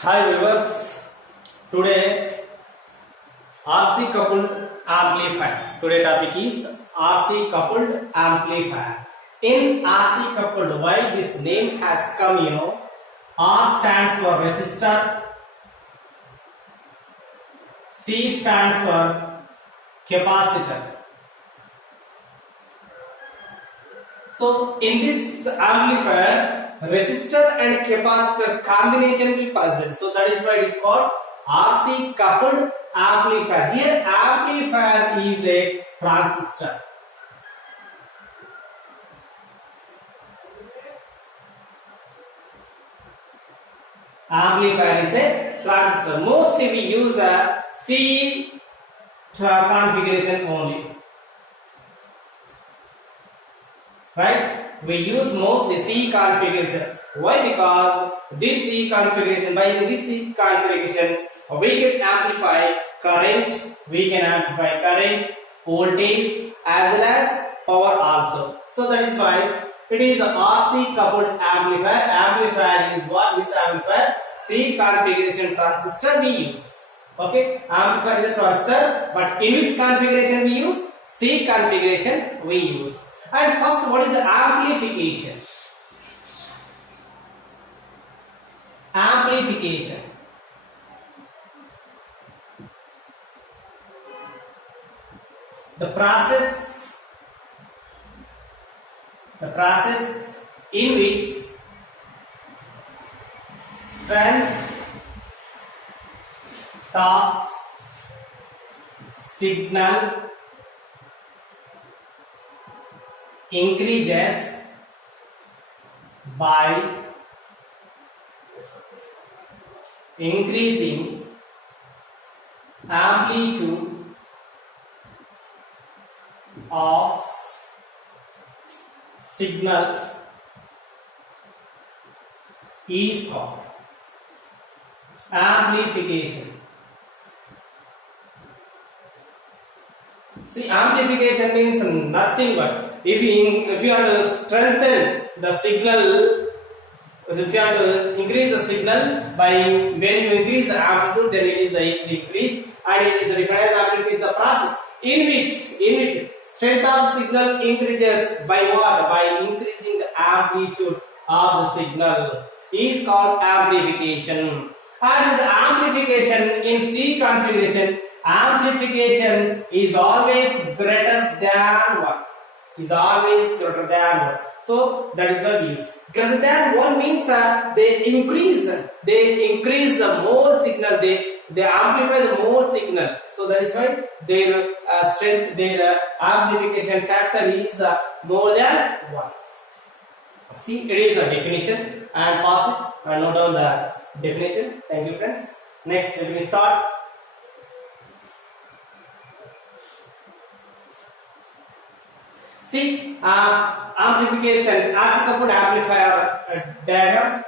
Hi viewers, today RC coupled amplifier. Today topic is RC coupled amplifier. In RC coupled, why this name has come, R stands for resistor, C stands for capacitor. So in this amplifier, resistor and capacitor combination will present. So that is why it is called RC coupled amplifier. Here amplifier is a transistor. Amplifier is a transistor. Mostly we use a C configuration only. Right? We use mostly C configuration. Why? Because this C configuration, by using this C configuration, we can amplify current, voltage as well as power also. So that is why it is a RC coupled amplifier. Amplifier is what? Which amplifier? C configuration transistor we use. Okay, amplifier is a transistor, but in which configuration we use? C configuration we use. And first, what is the amplification? Amplification. The process in which strength of signal increases by increasing amplitude of signal is called amplification. See, amplification means nothing but if you have to strengthen the signal, if you have to increase the signal by when you increase the amplitude, then it is easily increased, and it is a reference amplitude is the process in which strength of signal increases by what? By increasing the amplitude of the signal is called amplification. And the amplification in C configuration, amplification is always greater than 1. Is always greater than 1. So that is what is greater than 1 means they increase the more signal, they amplify the more signal. So that is why their strength, their amplification factor is more than 1. See, it is a definition and pass it and note down the definition. Thank you friends. Next let me start. See, amplification, RC coupled amplifier diagram.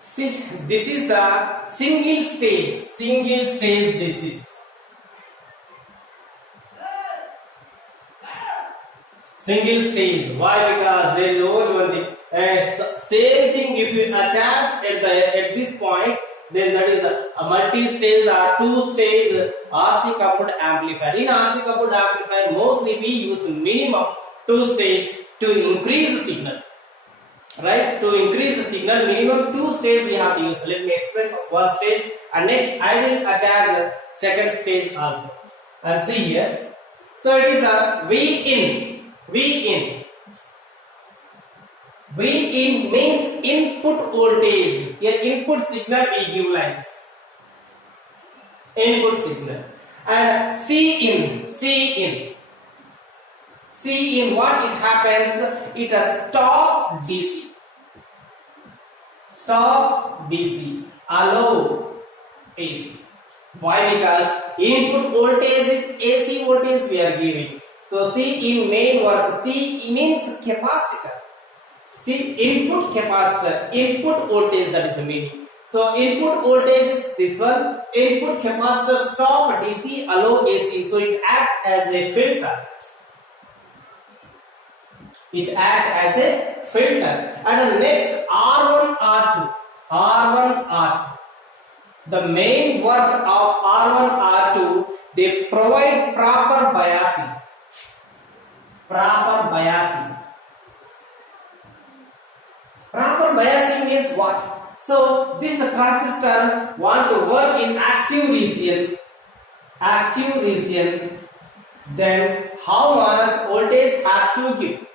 See, this is the single stage this is. Single stage. Why? Because there is only one thing. Same thing if you attach at this point, then that is a multi-stage or two-stage RC coupled amplifier. In RC coupled amplifier, mostly we use minimum two-stage to increase the signal. right? To increase the signal, minimum two stages we have to use. Let me explain first one stage, and next I will attach a second stage also. And see here. So it is a V in. V in. V in means input voltage. Here input signal we give like this. Input signal. And C in. C in. C in what it happens? It has stop DC. Stop DC. Allow AC. Why? Because input voltage is AC voltage we are giving. So C in main work. C means capacitor. C input capacitor. Input voltage, that is the meaning. So input voltage is this one. Input capacitor stop DC, allow AC. So it acts as a filter. It acts as a filter. And the next R1, R2. R1, R2. The main work of R1, R2, they provide proper biasing. Proper biasing. Proper biasing means what? So this transistor want to work in active region. Active region. Then how much voltage has to give?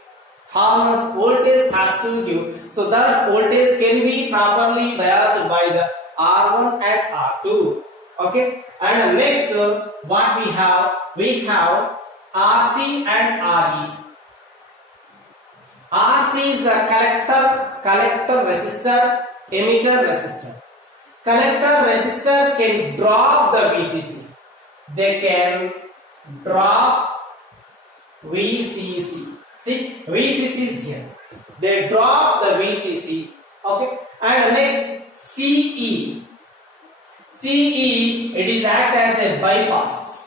How much voltage has to give? So that voltage can be properly biased by the R1 and R2. Okay. And next what we have? We have RC and RE. RC is a collector resistor, emitter resistor. Collector resistor can drop the VCC. They can drop VCC. See, VCC is here. They drop the VCC. Okay. And next CE. CE, it is act as a bypass.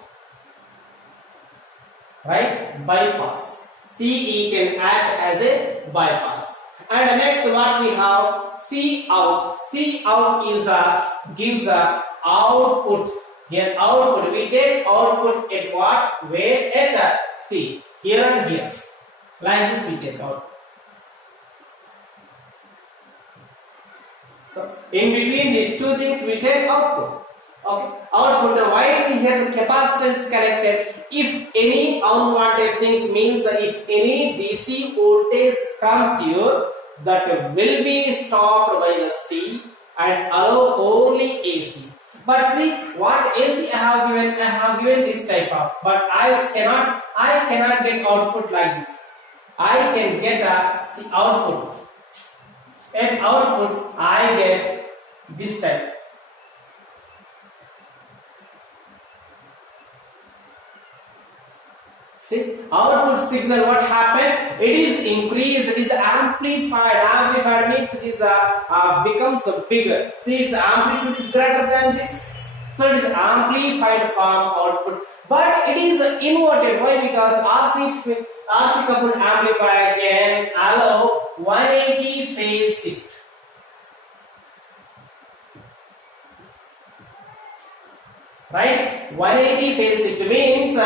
Right? Bypass. CE can act as a bypass. And next what we have, C out. C out is gives a output. Here output, we take output at what? Where? At C. Here and here. Like this we take out. So in between these two things we take output. Okay. Output, why we have capacitance connected? If any unwanted things means if any DC voltage comes here, that will be stopped by the C and allow only AC. But see what AC I have given. I have given this type of, but I cannot get output like this. I can get a see output. At output I get this type. See, output signal what happened? It is increased, it is amplified. Amplified means it is becomes bigger. See, its amplitude is greater than this. So it is amplified form output. But it is inverted. Why? Because RC coupled amplifier can allow 180 phase shift. Right? 180 phase shift means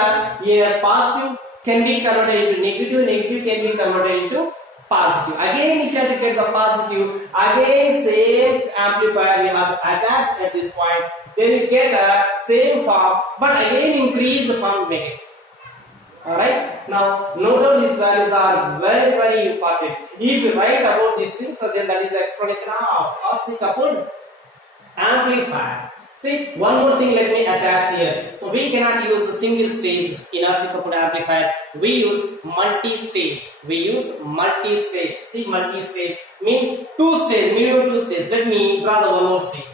here positive can be converted into negative, negative can be converted into positive. Again, if you have to get the positive, again same amplifier we have attached at this point, then you get a same form, but again increase the form negative. Alright, now note down these values are very, very important. If you write about these things, so then that is the explanation of RC coupled amplifier. See, one more thing let me attach here. So we cannot use a single stage in RC coupled amplifier. We use multi-stage. We use multi-stage. See, multi-stage means two stage, minimum two stage. Let me draw the one more stage.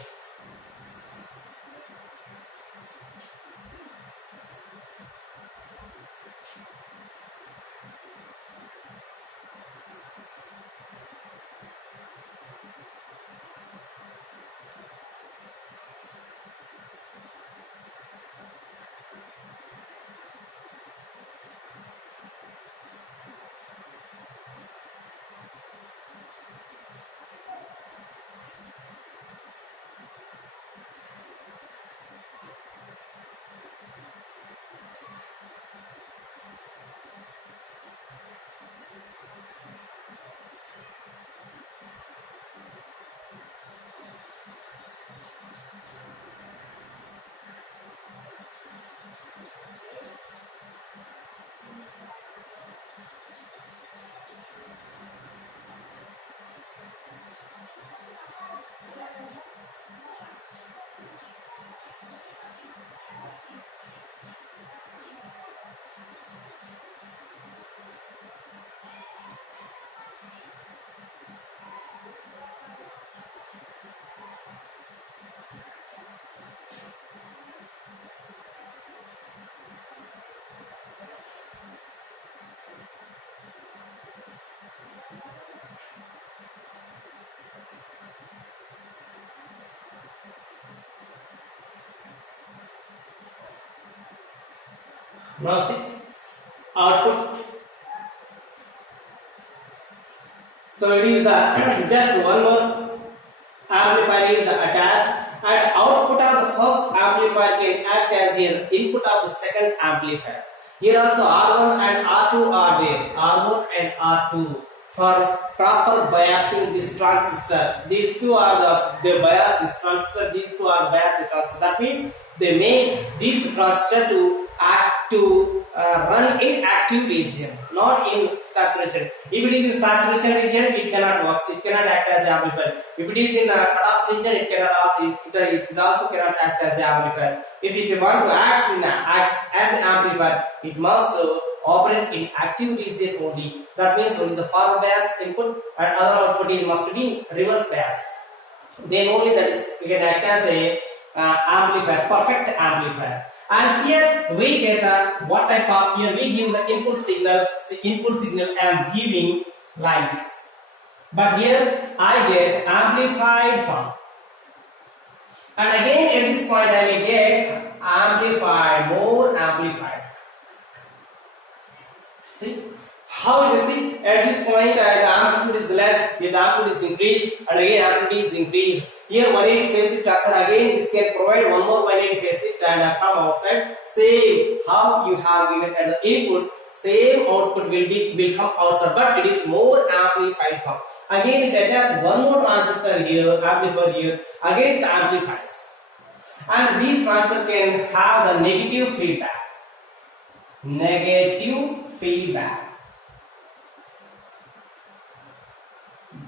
Now see output. So it is just one more amplifier is attached, and output of the first amplifier can act as an input of the second amplifier. Here also R1 and R2 are there, R1 and R2, for proper biasing this transistor. These two are they bias this transistor, these two are bias the transistor. That means they make this transistor to act to run in active region, not in saturation. If it is in saturation region, it cannot work. It cannot act as an amplifier. If it is in cutoff region, it cannot also. It is also cannot act as an amplifier. If it want to act as an amplifier, it must operate in active region only. That means only the forward bias input and other output is must be reverse bias. Then only that is can act as a amplifier, perfect amplifier. And here we get what type of, here we give the input signal. Input signal I am giving like this, but here I get amplified form, and again at this point I may get amplified, more amplified. See how it is. See at this point the amplitude is less, the amplitude is increased, and again amplitude is increased. Here 180 phase shift occur, again this can provide one more 180 phase shift and come outside. Same how you have given at the input, same output will come outside, but it is more amplified form. Again if it has one more transistor here, amplifier here, again it amplifies, and these transistors can have the negative feedback. Negative feedback.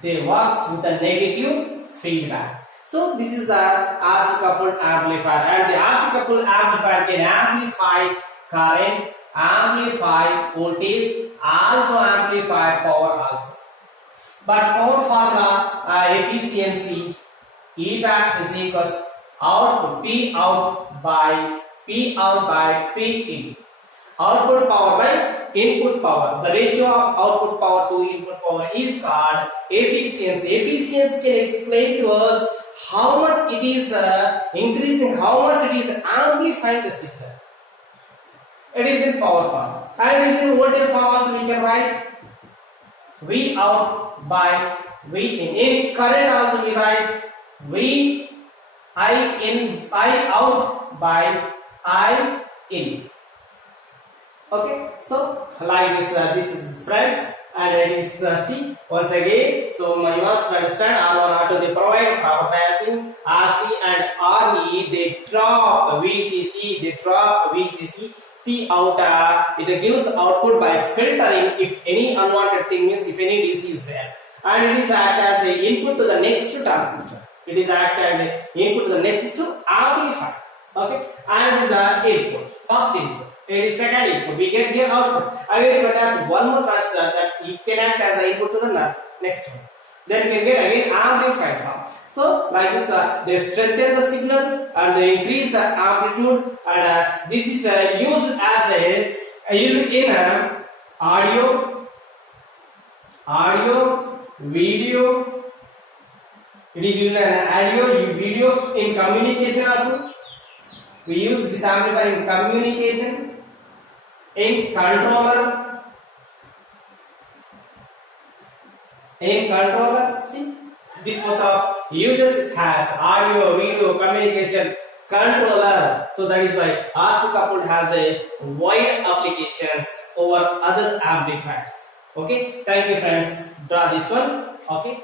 They works with the negative feedback. So this is the RC coupled amplifier, and the RC coupled amplifier can amplify current, amplify voltage, also amplify power also. But power formula efficiency eta is equals output P out by P in. Output power by input power. The ratio of output power to input power is called efficiency. Efficiency can explain to us how much it is increasing, how much it is amplifying the signal. It is in power form, and it is in voltage form also. We can write V out by V in. In current also we write V I out by I in. Okay, so like this is friends, and it is C once again. So you must understand R1, R2 they provide proper biasing, RC and RE they drop VCC, C out it gives output by filtering if any unwanted thing means if any DC is there, and it is act as a input to the next transistor. It is act as a input to the next amplifier. Okay, and it is input, first input. It is second input. We get here output. Again, if it has one more transistor, that it can act as an input to the next one. Then we can get again amplified form. So like this, they strengthen the signal and they increase the amplitude, and this is used as a in audio, video. It is used in audio, video, in communication also. We use this amplifier in communication, in controller, see this much of uses it has audio, video, communication, controller. So that is why RC coupled has a wide applications over other amplifiers. Okay, thank you friends. Draw this one. Okay.